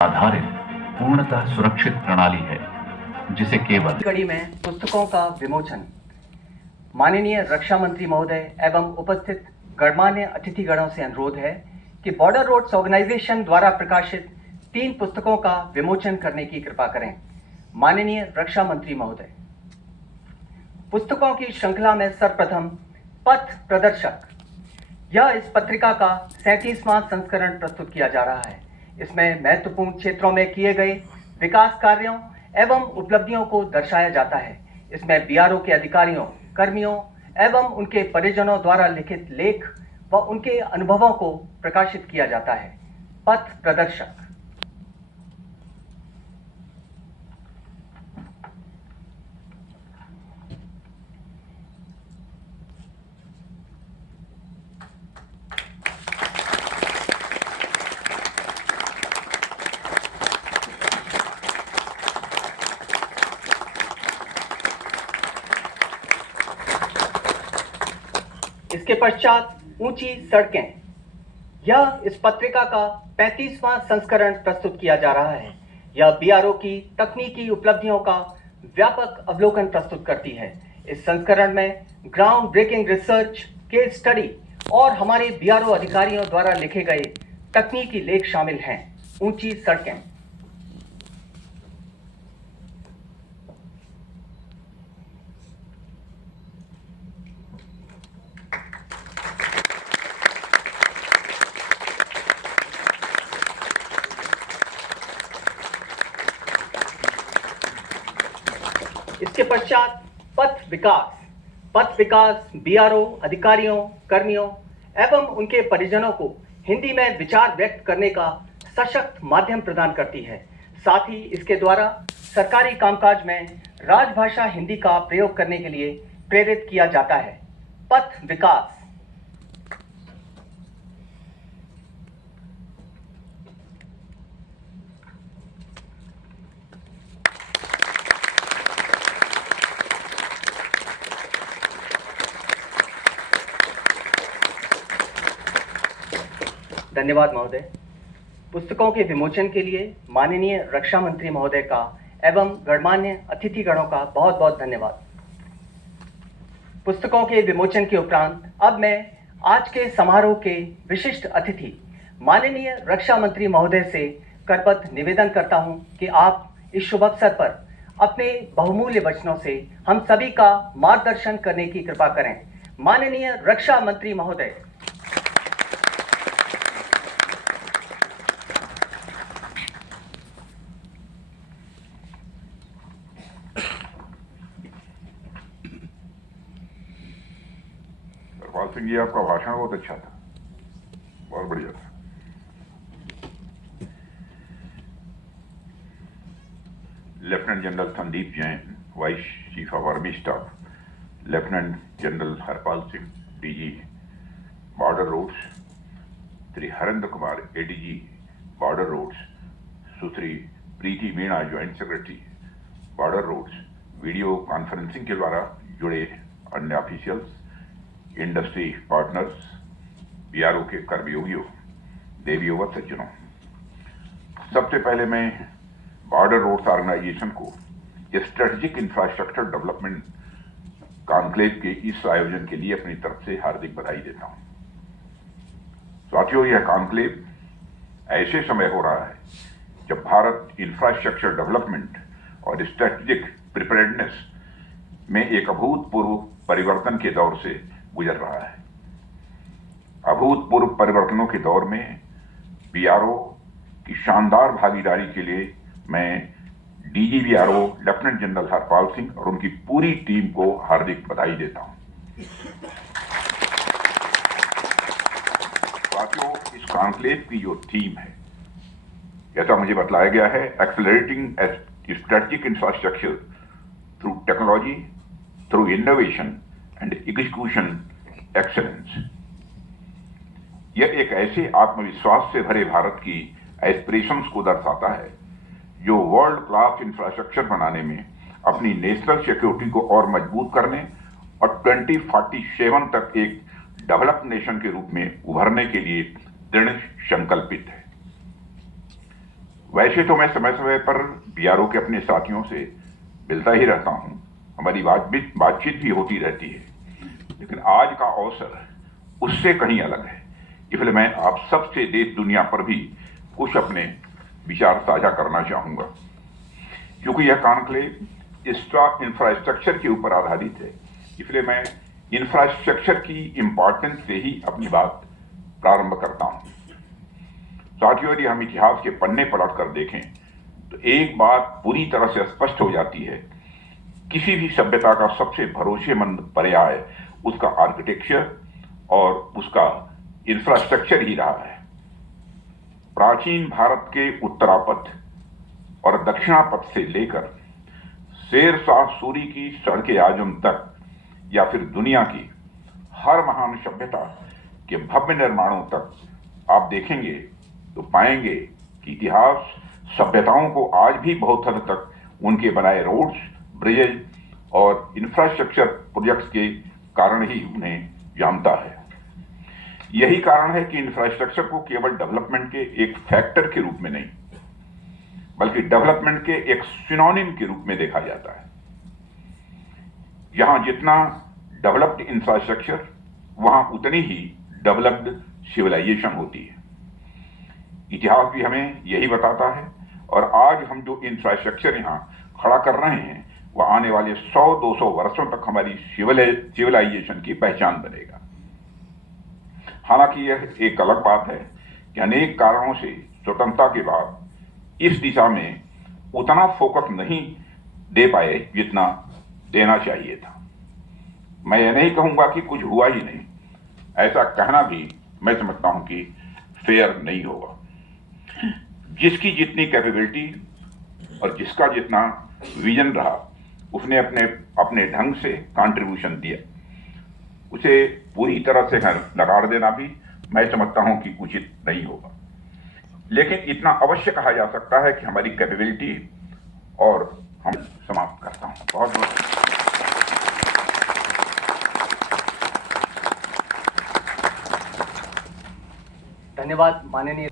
आधारित पूर्णतः सुरक्षित प्रणाली है जिसे केवल कड़ी में पुस्तकों का विमोचन। माननीय रक्षा मंत्री महोदय एवं उपस्थित गणमान्य अतिथिगणों से अनुरोध है कि बॉर्डर रोड्स ऑर्गेनाइजेशन द्वारा प्रकाशित 3 पुस्तकों का विमोचन करने की कृपा करें। माननीय रक्षा मंत्री महोदय, पुस्तकों की श्रृंखला में सर्वप्रथम पथ प्रदर्शक, यह इस पत्रिका का 37वां संस्करण प्रस्तुत किया जा रहा है। इसमें महत्वपूर्ण क्षेत्रों में किए गए विकास कार्यों एवं उपलब्धियों को दर्शाया जाता है। इसमें बीआरओ के अधिकारियों, कर्मियों एवं उनके परिजनों द्वारा लिखित लेख व उनके अनुभवों को प्रकाशित किया जाता है। पथ प्रदर्शक। इसके पश्चात ऊंची सड़कें, यह इस पत्रिका का 35वां संस्करण प्रस्तुत किया जा रहा है। यह बीआरओ की तकनीकी उपलब्धियों का व्यापक अवलोकन प्रस्तुत करती है। इस संस्करण में ground breaking research, case study और हमारे बीआरओ अधिकारियों द्वारा लिखे गए तकनीकी लेख शामिल हैं। ऊंची सड़कें। इसके पश्चात पथ विकास। पथ विकास बीआरओ अधिकारियों, कर्मियों एवं उनके परिजनों को हिंदी में विचार व्यक्त करने का सशक्त माध्यम प्रदान करती है। साथ ही इसके द्वारा सरकारी कामकाज में राजभाषा हिंदी का प्रयोग करने के लिए प्रेरित किया जाता है। पथ विकास। धन्यवाद महोदय। पुस्तकों के विमोचन के लिए माननीय रक्षा मंत्री महोदय का एवं गणमान्य अतिथिगणों का बहुत बहुत धन्यवाद। पुस्तकों के विमोचन के उपरांत अब मैं आज के समारोह के विशिष्ट अतिथि माननीय रक्षा मंत्री महोदय से करबद्ध निवेदन करता हूं कि आप इस शुभ अवसर पर अपने बहुमूल्य वचनों से हम सभी का मार्गदर्शन करने की कृपा करें। माननीय रक्षा मंत्री महोदय। पाल सिंह जी, आपका भाषण बहुत अच्छा था, बहुत बढ़िया था। Lieutenant general Sandeep Jain, vice chief of army staff, lieutenant general Harpal Singh, DG border roads, Shri Harendra Kumar, ADG border roads, Sushri Preeti Meena, joint secretary border roads, video conferencing के द्वारा जुड़े अन्य ऑफिशियल्स, इंडस्ट्री पार्टनर्स, बीआरओ के कर्मयोगियों, देवियों व सज्जनों, सबसे पहले मैं बॉर्डर रोड्स ऑर्गेनाइजेशन को स्ट्रेटेजिक इंफ्रास्ट्रक्चर डेवलपमेंट कॉन्क्लेव के इस आयोजन के लिए अपनी तरफ से हार्दिक बधाई देता हूं। साथियों, यह कॉन्क्लेव ऐसे समय हो रहा है जब भारत इंफ्रास्ट्रक्चर डेवलपमेंट और स्ट्रेटेजिक प्रिपेयर्डनेस में एक अभूतपूर्व परिवर्तन के दौर से गुजर रहा है। अभूतपूर्व परिवर्तनों के दौर में बीआरओ की शानदार भागीदारी के लिए मैं DG BRO lieutenant general Harpal Singh और उनकी पूरी टीम को हार्दिक बधाई देता हूं। साथियों, इस कॉन्क्लेव की जो थीम है, जैसा मुझे बतलाया गया है, accelerating strategic infrastructure through technology, through innovation and execution excellence. यह एक ऐसे आत्मविश्वास से भरे भारत की एस्पिरेशंस को दर्शाता है जो वर्ल्ड क्लास इंफ्रास्ट्रक्चर बनाने में अपनी नेशनल सिक्योरिटी को और मजबूत करने और 2047 तक एक डेवलप्ड नेशन के रूप में उभरने के लिए दृढ़ संकल्पित है। वैसे तो मैं समय समय पर बीआरओ के अपने साथियों से मिलता ही रहता हूं, हमारी बातचीत भी होती रहती है, लेकिन आज का अवसर उससे कहीं अलग है। इसलिए मैं आप सबसे देश दुनिया पर भी कुछ अपने विचार साझा करना चाहूंगा। क्योंकि यह कॉन्क्लेव इंफ्रास्ट्रक्चर के ऊपर आधारित है, इसलिए मैं इंफ्रास्ट्रक्चर की इंपॉर्टेंस से ही अपनी बात प्रारंभ करता हूं। साथियों, यदि हम इतिहास के पन्ने पलट कर देखें तो एक बात पूरी तरह से स्पष्ट हो जाती है, किसी भी सभ्यता का सबसे भरोसेमंद पर्याय उसका आर्किटेक्चर और उसका इंफ्रास्ट्रक्चर ही रहा है। प्राचीन भारत के उत्तरापथ और दक्षिणापथ से लेकर शेरशाह सूरी की सड़के आजम तक या फिर दुनिया की हर महान सभ्यता के भव्य निर्माणों तक आप देखेंगे तो पाएंगे कि इतिहास सभ्यताओं को आज भी बहुत हद तक उनके बनाए रोड्स, ब्रिजेज और इंफ्रास्ट्रक्चर प्रोजेक्ट्स के कारण ही उन्हें जानता है। यही कारण है कि इंफ्रास्ट्रक्चर को केवल डेवलपमेंट के एक फैक्टर के रूप में नहीं, बल्कि डेवलपमेंट के एक सिनोनिम के रूप में देखा जाता है। यहां जितना डेवलप्ड इंफ्रास्ट्रक्चर, वहां उतनी ही डेवलप्ड सिविलाइजेशन होती है। इतिहास भी हमें यही बताता है, और आज हम जो इंफ्रास्ट्रक्चर यहां खड़ा कर रहे हैं वह आने वाले 100-200 वर्षों तक हमारी सिविलाइजेशन की पहचान बनेगा। हालांकि यह एक अलग बात है कि अनेक कारणों से स्वतंत्रता के बाद इस दिशा में उतना फोकस नहीं दे पाए जितना देना चाहिए था। मैं यह नहीं कहूंगा कि कुछ हुआ ही नहीं, ऐसा कहना भी मैं समझता हूं कि फेयर नहीं होगा। जिसकी जितनी कैपेबिलिटी और जिसका जितना विजन रहा, उसने अपने अपने ढंग से कंट्रीब्यूशन दिया। उसे पूरी तरह से नकार देना भी मैं समझता हूं कि उचित नहीं होगा। लेकिन इतना अवश्य कहा जा सकता है कि हमारी कैपेबिलिटी, और हम समाप्त करता हूं। बहुत बहुत धन्यवाद माननीय